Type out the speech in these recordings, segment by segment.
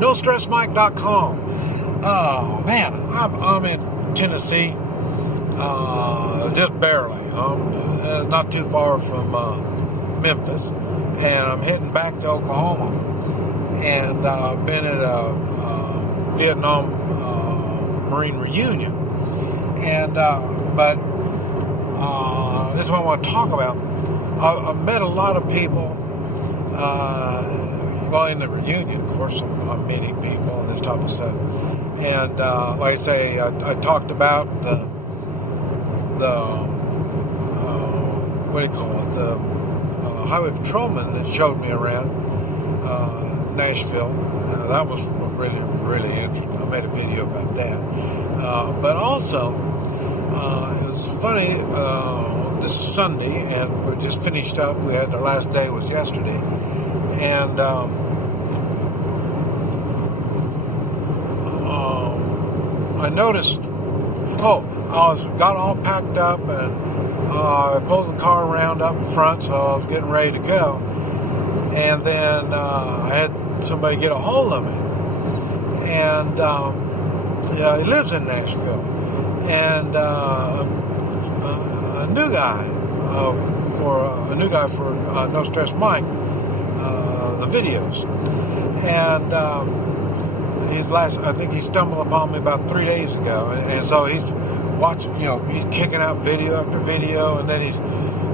NoStressMike.com. Oh man, I'm in Tennessee, just barely. Not too far from Memphis, and I'm heading back to Oklahoma. And I've been at a Vietnam Marine reunion, and but this is what I want to talk about. I met a lot of people. Well, in the reunion, of course, I'm meeting people and this type of stuff. And like I say, I talked about the what do you call it? The highway patrolman that showed me around Nashville. That was really, really interesting. I made a video about that. But also, it was funny. This is Sunday, and we just finished up. We had our last day was yesterday. And I noticed, got all packed up, and I pulled the car around up in front, so I was getting ready to go. And then I had somebody get a hold of me. And he lives in Nashville. And a new guy for NoStressMike, the videos, and I think he stumbled upon me about 3 days ago, and so he's watching, he's kicking out video after video, and then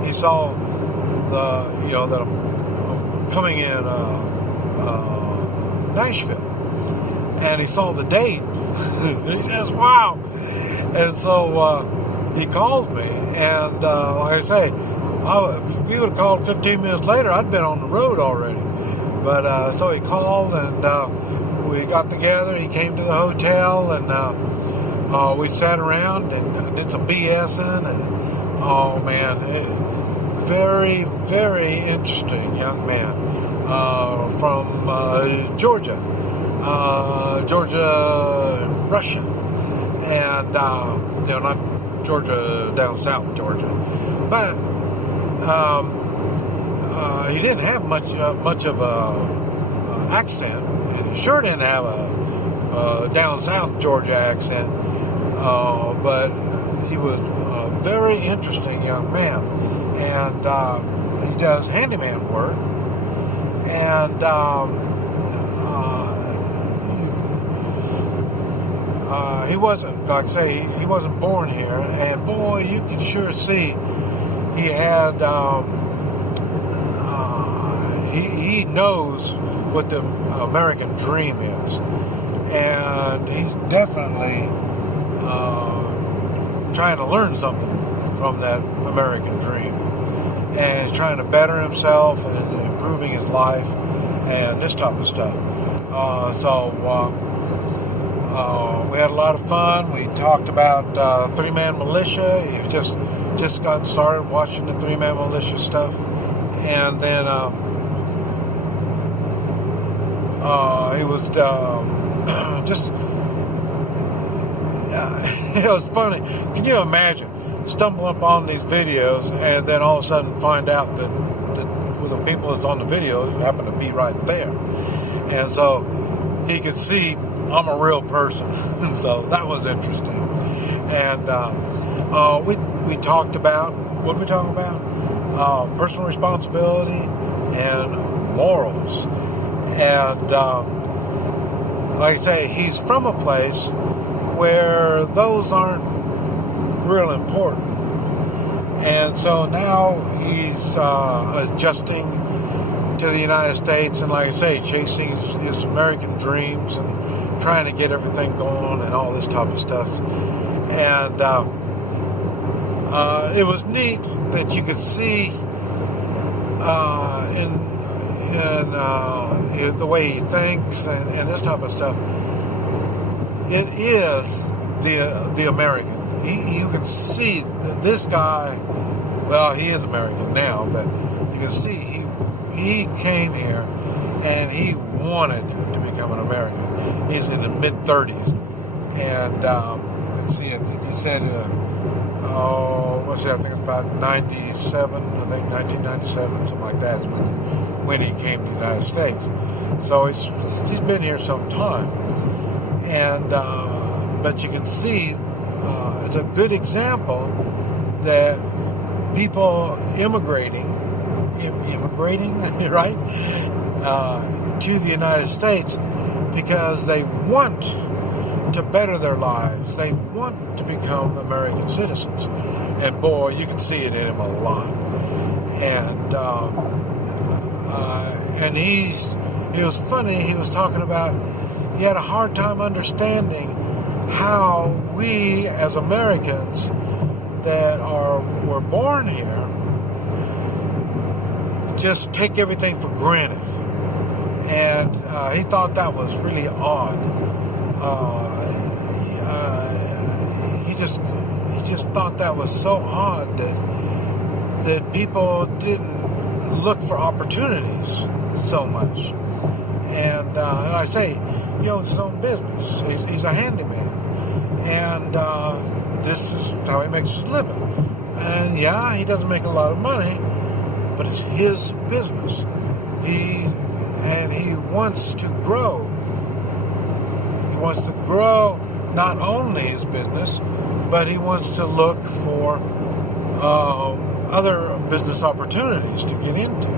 he saw that I'm coming in Nashville, and he saw the date, and he says, "Wow!" And so he called me, and like I say, if he would have called 15 minutes later, I'd been on the road already. But so he called, and we got together. He came to the hotel, and we sat around and did some BSing. And oh man, very, very interesting young man from Georgia, Russia, and not Georgia down south Georgia, but. He didn't have much of a accent, and he sure didn't have a down south Georgia accent. But he was a very interesting young man, and he does handyman work. And he wasn't, like I say, he wasn't born here. And boy, you could sure see he had. He knows what the American dream is, and he's definitely trying to learn something from that American dream, and he's trying to better himself and improving his life and this type of stuff. So we had a lot of fun. We talked about three-man militia. He just got started watching the three-man militia stuff, and then he was just it was funny. Can you imagine stumbling upon these videos and then all of a sudden find out that the people that's on the video happen to be right there, and so he could see I'm a real person. So that was interesting. And we talked about, what did we talk about? Personal responsibility and morals. And like I say, he's from a place where those aren't real important. And so now he's adjusting to the United States, and like I say, chasing his American dreams and trying to get everything going and all this type of stuff. And it was neat that you could see in the way he thinks and this type of stuff. It is the American. You can see that this guy. Well, he is American now, but you can see he came here and he wanted to become an American. He's in the mid-30s, and let's see, I think he said let's see, I think it's about 97, I think 1997, something like that is when he came to the United States. So he's been here some time. And, but you can see it's a good example that people immigrating, right, to the United States because they want to better their lives. They want to become American citizens. And boy, you can see it in him a lot. And it was funny, he was talking about he had a hard time understanding how we as Americans that were born here just take everything for granted. And he thought that was really odd. He just thought that was so odd that people didn't look for opportunities so much. And I say, he owns his own business. He's a handyman, and this is how he makes his living. And yeah, he doesn't make a lot of money, but it's his business. He wants to grow. He wants to grow not only his business, but he wants to look for other business opportunities to get into.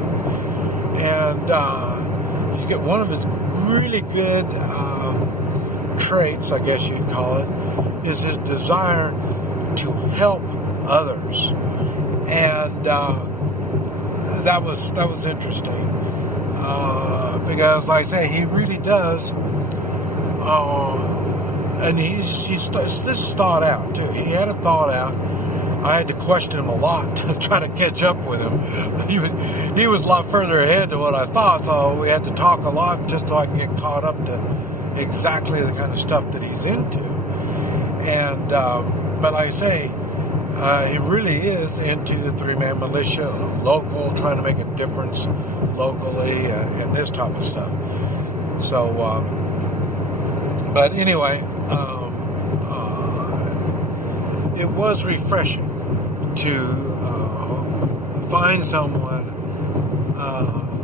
And he's got one of his really good traits, I guess you'd call it, is his desire to help others. And that was interesting. Because, like I say, he really does, and this is thought out too. He had it thought out. I had to question him a lot to try to catch up with him. He was a lot further ahead than what I thought, so we had to talk a lot just so I can get caught up to exactly the kind of stuff that he's into. And but like I say, he really is into the three-man militia, local, trying to make a difference locally, and this type of stuff. So, but anyway, it was refreshing to find someone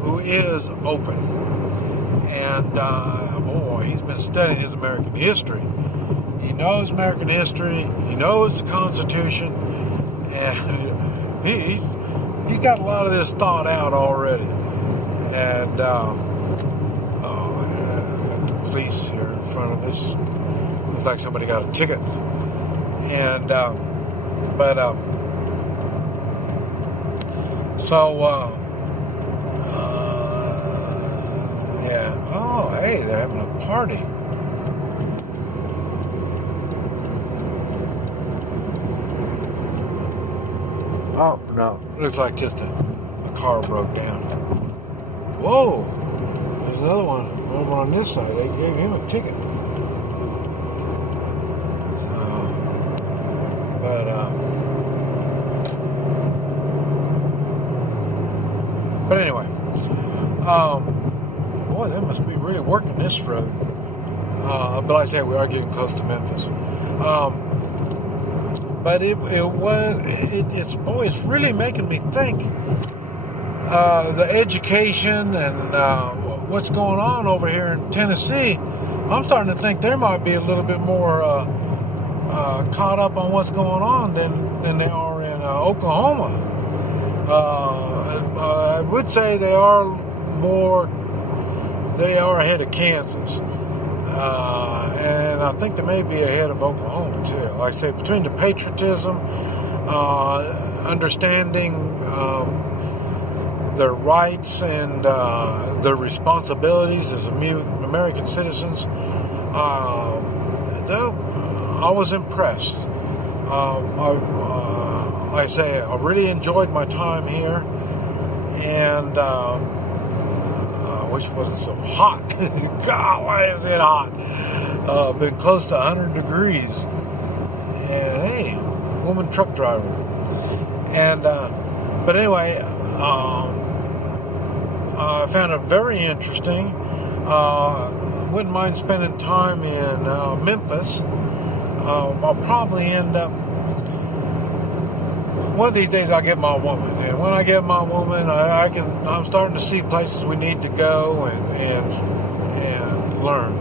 who is open. And boy, he's been studying his American history. He knows American history. He knows the Constitution, and he's got a lot of this thought out already. And got the police here in front of us. Looks like somebody got a ticket. And yeah. Oh, hey, they're having a party. Oh, no. Looks like just a car broke down. Whoa. There's another one over on this side. They gave him a ticket. So, but anyway. Boy, they must be really working this road. But like I say, we are getting close to Memphis. But it's really making me think. The education and what's going on over here in Tennessee, I'm starting to think they might be a little bit more caught up on what's going on than they are in Oklahoma. I would say they are ahead of Kansas. And I think they may be ahead of Oklahoma too. Like I say, between the patriotism, understanding their rights and their responsibilities as American citizens, I was impressed. Like I say, I really enjoyed my time here, and wish it wasn't so hot. God, why is it hot? Been close to 100 degrees. And hey, woman truck driver. And but anyway, I found it very interesting. Wouldn't mind spending time in Memphis. I'll probably end up one of these days I'll get my woman, and when I get my woman, I'm starting to see places we need to go and learn.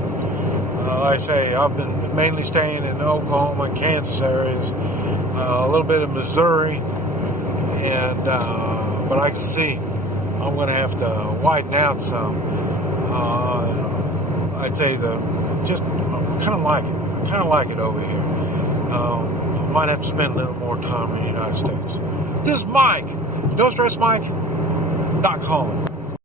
Like I say, I've been mainly staying in Oklahoma and Kansas areas, a little bit of Missouri, and but I can see I'm going to have to widen out some. I tell you, I kind of like it. I kind of like it over here. I might have to spend a little more time in the United States. This is Mike, NoStressMike.com.